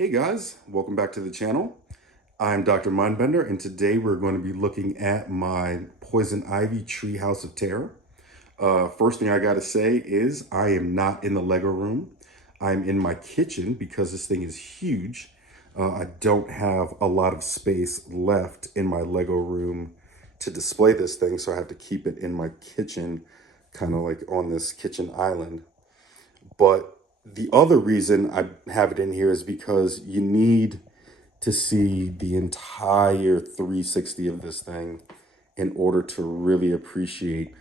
Hey guys, welcome back to the channel. I'm Dr. Mindbender, and today we're going to be looking at my Poison Ivy Treehouse of Terror. First thing I gotta say is I am not in the Lego room. I'm in my kitchen because this thing is huge. I don't have a lot of space left in my Lego room to display this thing, so I have to keep it in my kitchen, kind of like on this kitchen island. But the other reason I have it in here is because you need to see the entire 360 of this thing in order to really appreciate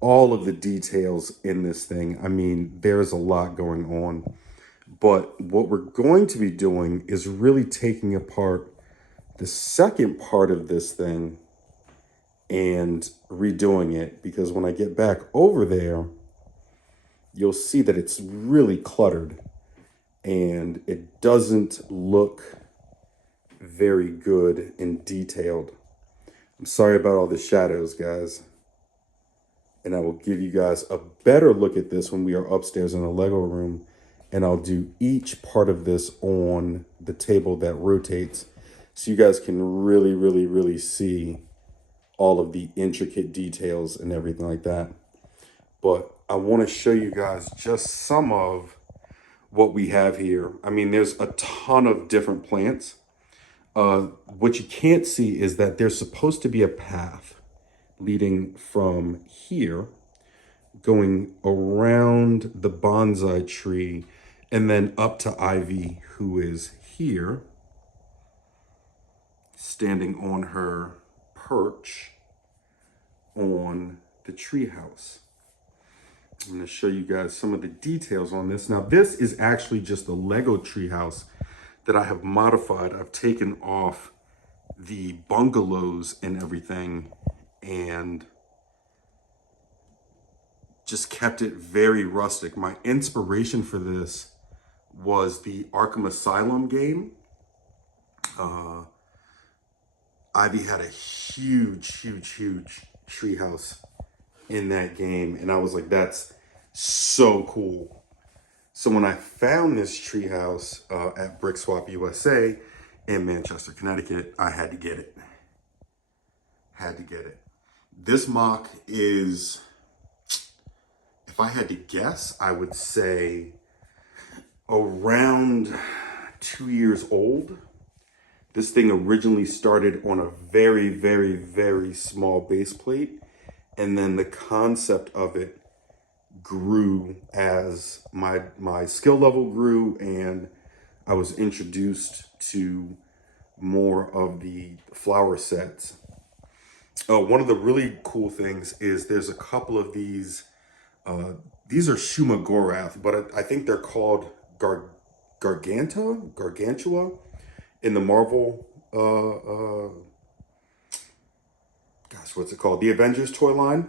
all of the details in this thing. I mean, there's a lot going on. But what we're going to be doing is really taking apart the second part of this thing and redoing it, because when I get back over there, you'll see that it's really cluttered and it doesn't look very good and detailed. I'm sorry about all the shadows, guys. And I will give you guys a better look at this when we are upstairs in the Lego room. And I'll do each part of this on the table that rotates, so you guys can really see all of the intricate details and everything like that. But I want to show you guys just some of what we have here. I mean, there's a ton of different plants. What you can't see is that there's supposed to be a path leading from here, going around the bonsai tree, and then up to Ivy, who is here, standing on her perch on the treehouse. I'm going to show you guys some of the details on this. Now, this is actually just a Lego treehouse that I have modified. I've taken off the bungalows and everything and just kept it very rustic. My inspiration for this was the Arkham Asylum game. Ivy had a huge treehouse in that game, and I was like, that's so cool. So when I found this treehouse at Brick Swap USA in Manchester, Connecticut, I had to get it. This mock is, if I had to guess, I would say around 2 years old. This thing originally started on a very small base plate, and then the concept of it grew as my skill level grew and I was introduced to more of the flower sets. One of the really cool things is there's a couple of these are Shumagorath, but I think they're called Gargantua in the Marvel, what's it called? The Avengers toy line.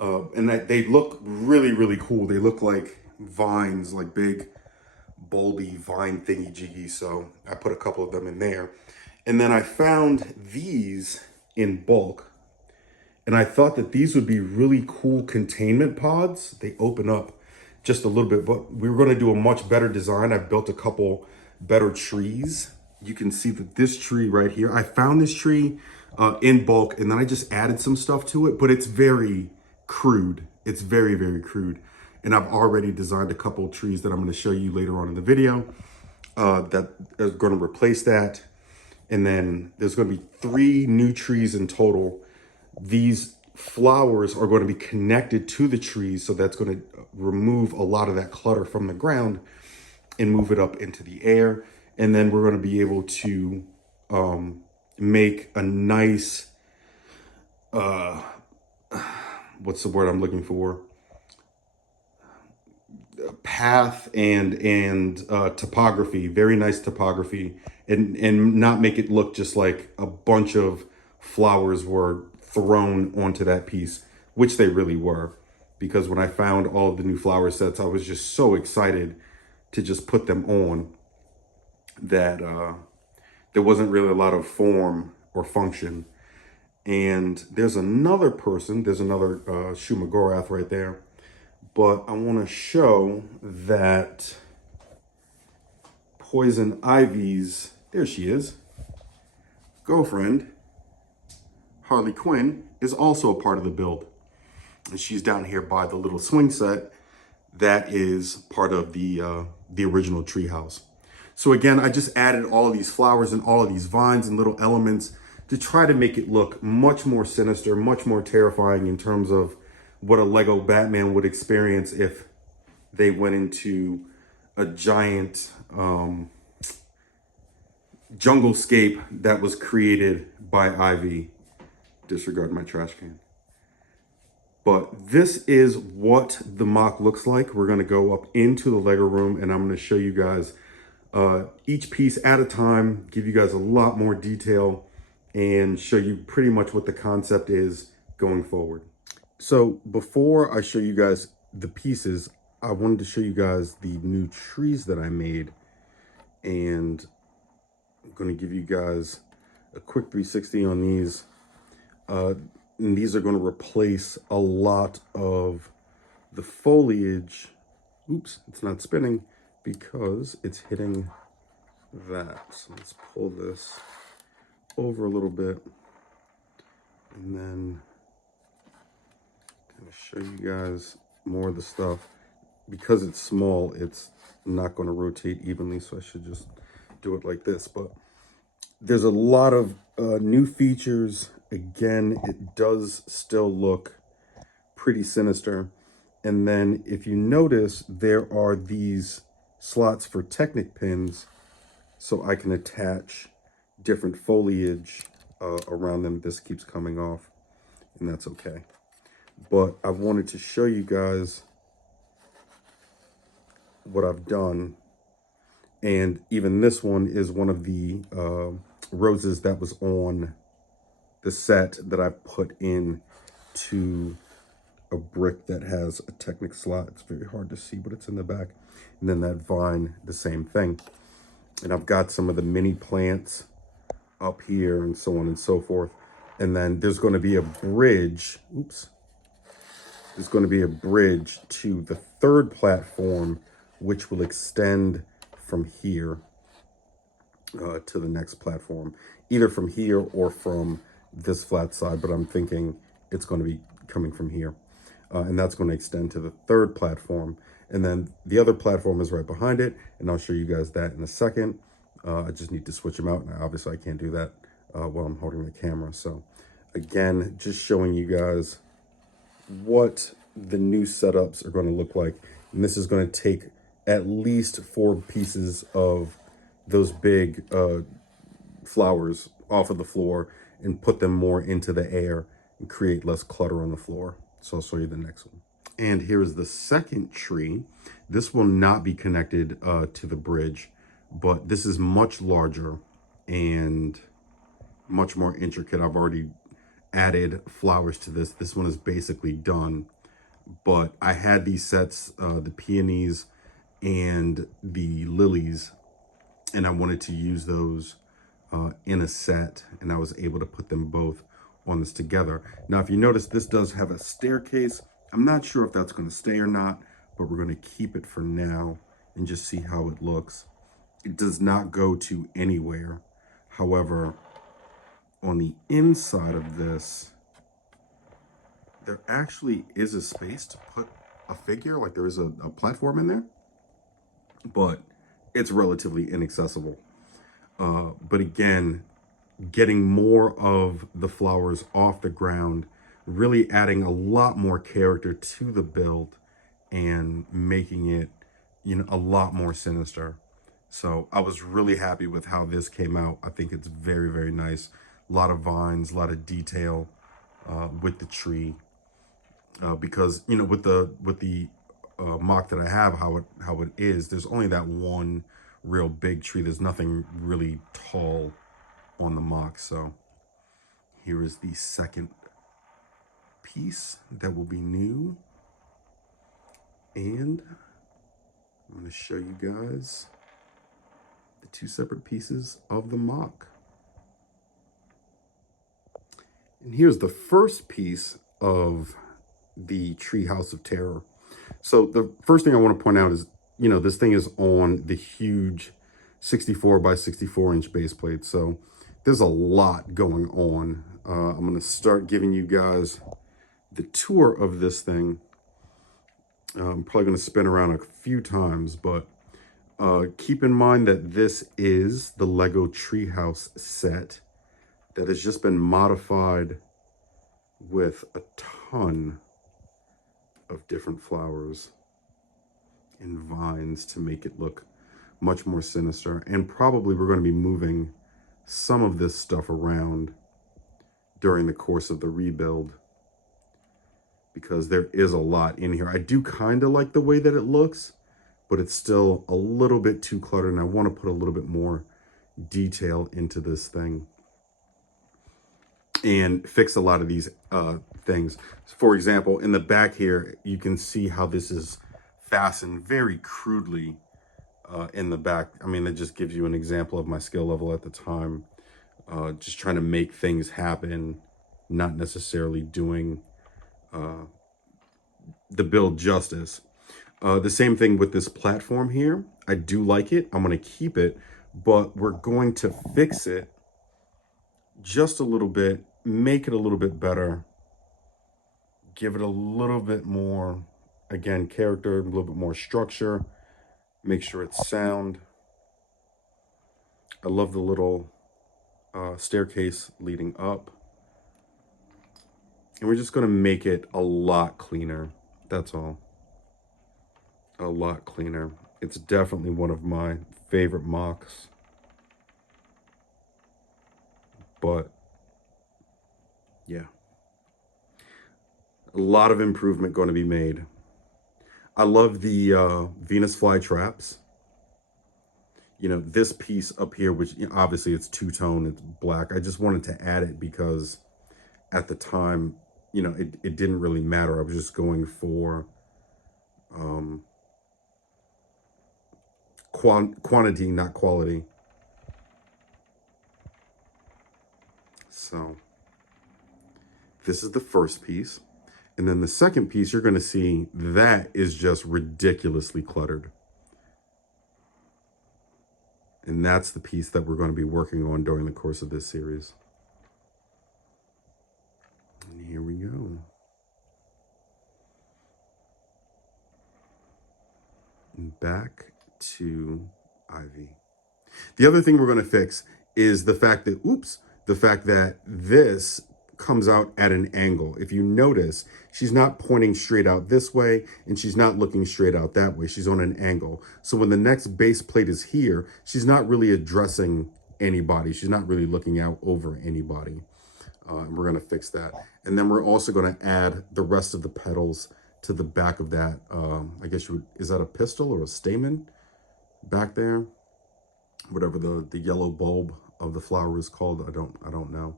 And they look really cool. They look like vines, like big, bulby vine thingy jiggy. So I put a couple of them in there. And then I found these in bulk. And I thought that these would be really cool containment pods. They open up just a little bit, but we were going to do a much better design. I built a couple better trees. You can see that this tree right here, I found this tree in bulk, and then I just added some stuff to it, but it's very crude. It's very crude. And I've already designed a couple of trees that I'm going to show you later on in the video that are going to replace that. And then there's going to be 3 new trees in total. These flowers are going to be connected to the trees, so that's going to remove a lot of that clutter from the ground and move it up into the air. And then we're going to be able to make a nice, what's the word I'm looking for? Path and topography, very nice topography, and not make it look just like a bunch of flowers were thrown onto that piece, which they really were. Because when I found all of the new flower sets, I was just so excited to just put them on that there wasn't really a lot of form or function. And there's another person, there's another Shumagorath right there. But I want to show that Poison Ivy's, there she is, girlfriend, Harley Quinn, is also a part of the build. And she's down here by the little swing set that is part of the original treehouse. So again, I just added all of these flowers and all of these vines and little elements to try to make it look much more sinister, much more terrifying in terms of what a Lego Batman would experience if they went into a giant junglescape that was created by Ivy. Disregard my trash can. But this is what the mock looks like. We're going to go up into the Lego room and I'm going to show you guys each piece at a time, give you guys a lot more detail and show you pretty much what the concept is going forward. So before I show you guys the pieces, I wanted to show you guys the new trees that I made. And I'm going to give you guys a quick 360 on these. And these are going to replace a lot of the foliage. Oops, it's not spinning because it's hitting that. So let's pull this over a little bit and then kind of show you guys more of the stuff. Because it's small, it's not going to rotate evenly, so I should just do it like this. But there's a lot of new features. Again, it does still look pretty sinister. And then if you notice, there are these slots for Technic pins, so I can attach different foliage around them. This keeps coming off, and that's okay. But I wanted to show you guys what I've done. And even this one is one of the roses that was on the set that I put in to a brick that has a Technic slot. It's very hard to see, but it's in the back. And then that vine, the same thing. And I've got some of the mini plants up here and so on and so forth. And then there's going to be a bridge. Oops. There's going to be a bridge to the third platform, which will extend from here to the next platform, either from here or from this flat side, but I'm thinking it's going to be coming from here. And that's going to extend to the third platform. And then the other platform is right behind it, and I'll show you guys that in a second. I just need to switch them out, and obviously I can't do that while I'm holding the camera. So again, just showing you guys what the new setups are going to look like. And this is going to take at least 4 pieces of those big flowers off of the floor and put them more into the air and create less clutter on the floor. So I'll show you the next one. And here's the second tree. This will not be connected to the bridge, but this is much larger and much more intricate. I've already added flowers to this. This one is basically done, but I had these sets, the peonies and the lilies, and I wanted to use those in a set, and I was able to put them both on this together. Now, if you notice, this does have a staircase. I'm not sure if that's going to stay or not, but we're going to keep it for now and just see how it looks. It does not go to anywhere. However, on the inside of this, there actually is a space to put a figure, like there is a platform in there, but it's relatively inaccessible. But again, getting more of the flowers off the ground, really adding a lot more character to the build and making it, you know, a lot more sinister. So I was really happy with how this came out. I think it's very, very nice. A lot of vines, a lot of detail with the tree. Because, you know, with the mock that I have, how it is, there's only that one real big tree. There's nothing really tall on the mock. So here is the second piece that will be new, and I'm going to show you guys the 2 separate pieces of the mock. And here's the first piece of the Treehouse of Terror. So the first thing I want to point out is, you know, this thing is on the huge 64 by 64 inch base plate. So there's a lot going on. I'm going to start giving you guys the tour of this thing. I'm probably going to spin around a few times, but keep in mind that this is the Lego Treehouse set that has just been modified with a ton of different flowers and vines to make it look much more sinister. And probably we're going to be moving some of this stuff around during the course of the rebuild, because there is a lot in here. I do kind of like the way that it looks, but it's still a little bit too cluttered, and I want to put a little bit more detail into this thing and fix a lot of these things. For example, in the back here, you can see how this is fastened very crudely in the back. I mean, it just gives you an example of my skill level at the time. Just trying to make things happen, not necessarily doing the build justice. The same thing with this platform here. I do like it. I'm going to keep it, but we're going to fix it just a little bit, make it a little bit better, give it a little bit more, again, character, a little bit more structure, make sure it's sound. I love the little staircase leading up. And we're just going to make it a lot cleaner. That's all. A lot cleaner. It's definitely one of my favorite mocks. But yeah, a lot of improvement going to be made. I love the Venus flytraps. You know, this piece up here, which obviously it's two-tone, it's black. I just wanted to add it because at the time, you know, it didn't really matter. I was just going for quantity, not quality. So this is the first piece. And then the second piece, you're going to see that is just ridiculously cluttered. And that's the piece that we're going to be working on during the course of this series. And here we go. And back to Ivy. The other thing we're going to fix is the fact that this comes out at an angle. If you notice, she's not pointing straight out this way and she's not looking straight out that way. She's on an angle. So when the next base plate is here, she's not really addressing anybody. She's not really looking out over anybody. And we're going to fix that. And then we're also going to add the rest of the petals to the back of that. I guess is that a pistil or a stamen back there? Whatever the yellow bulb of the flower is called, I don't know.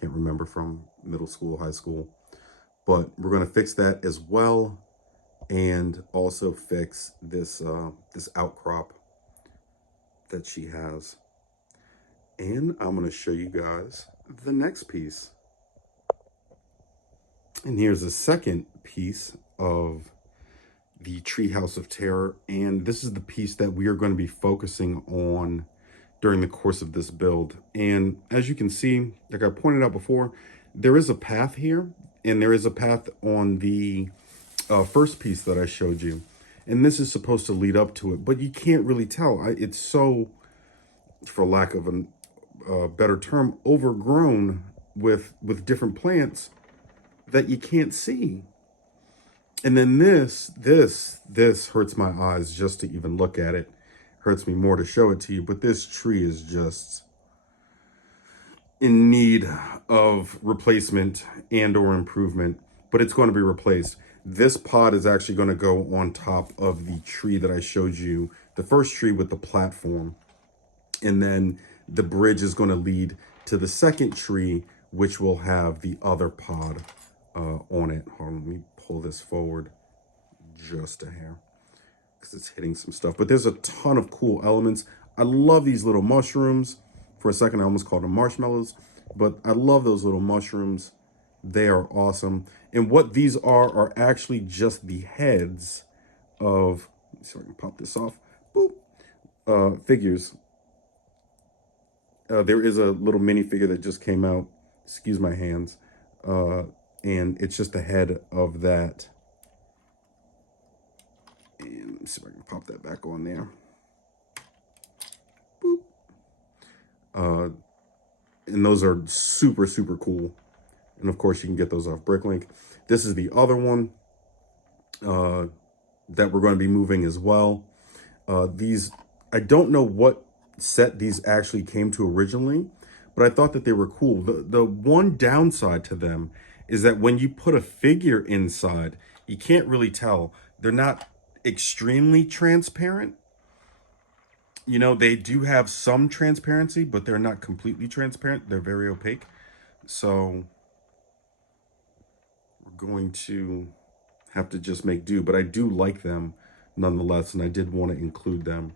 Can't remember from middle school, high school. But we're going to fix that as well, and also fix this this outcrop that she has. And I'm going to show you guys the next piece. And here's the second piece of the Treehouse of Terror, and this is the piece that we are going to be focusing on during the course of this build. And as you can see, like I pointed out before, there is a path here, and there is a path on the first piece that I showed you. And this is supposed to lead up to it, but you can't really tell. It's so, for lack of a better term, overgrown with different plants that you can't see. And then this hurts my eyes just to even look at it. Hurts me more to show it to you, but this tree is just in need of replacement and or improvement, but it's going to be replaced. This pod is actually going to go on top of the tree that I showed you, the first tree with the platform. And then the bridge is going to lead to the second tree, which will have the other pod on it. Hold on, let me pull this forward just a hair, because it's hitting some stuff. But there's a ton of cool elements. I love these little mushrooms. For a second, I almost called them marshmallows, but I love those little mushrooms. They are awesome. And what these are actually just the heads of, let me see if I can pop this off, boop, figures. There is a little minifigure that just came out. Excuse my hands. And it's just the head of that. And let's see if I can pop that back on there. Boop. And those are super, super cool. And of course, you can get those off Bricklink. This is the other one that we're going to be moving as well. These, I don't know what set these actually came to originally, but I thought that they were cool. The one downside to them is that when you put a figure inside, you can't really tell. They're not extremely transparent. You know, they do have some transparency, but they're not completely transparent. They're very opaque. So we're going to have to just make do, but I do like them nonetheless, and I did want to include them.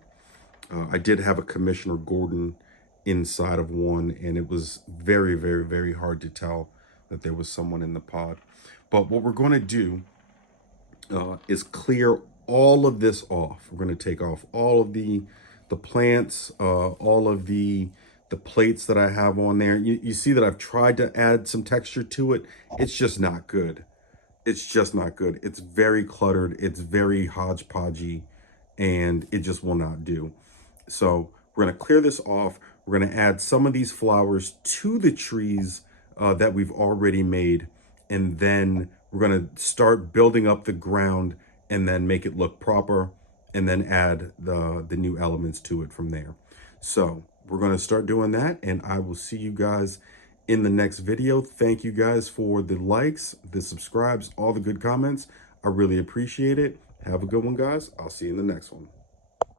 I did have a Commissioner Gordon inside of one, and it was very, very, very hard to tell that there was someone in the pod. But what we're going to do is clear all of this off. We're going to take off all of the plants, all of the plates that I have on there. You see that I've tried to add some texture to it. It's just not good. It's just not good. It's very cluttered. It's very hodgepodgey, and it just will not do. So we're going to clear this off. We're going to add some of these flowers to the trees that we've already made. And then we're going to start building up the ground and then make it look proper, and then add the new elements to it from there. So we're going to start doing that, and I will see you guys in the next video. Thank you guys for the likes, the subscribes, all the good comments. I really appreciate it. Have a good one, guys. I'll see you in the next one.